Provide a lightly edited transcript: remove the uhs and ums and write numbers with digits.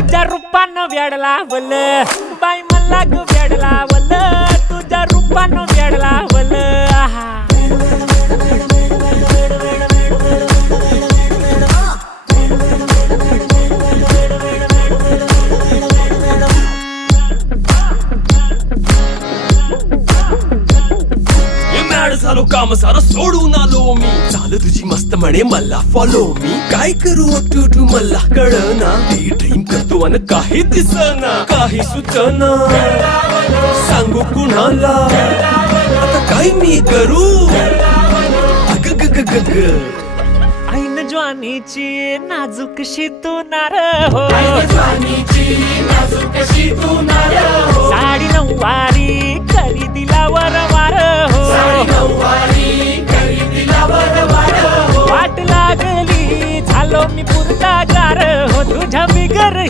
तुझ्या रूपानं वेड लावल बाई मला ग वेड लावल तुझ्या रूपानं वेड लावल झालो काम सारं सोडून आलो मी चाल तुझी मस्त म्हणे मला फॉलो मी काय करू टू मला कळना ती ड्रीम करतो अन काही दिसना काही सुचना सांगू कुणाला आता काय मी करू अग ग ग ग ग ऐन ज्वानीची नाजूकशी तू नार हो साडी नऊवारी करी दिला वरवार हो वाट लागली झालो मी पुरता गार हो तुझ्या बिगर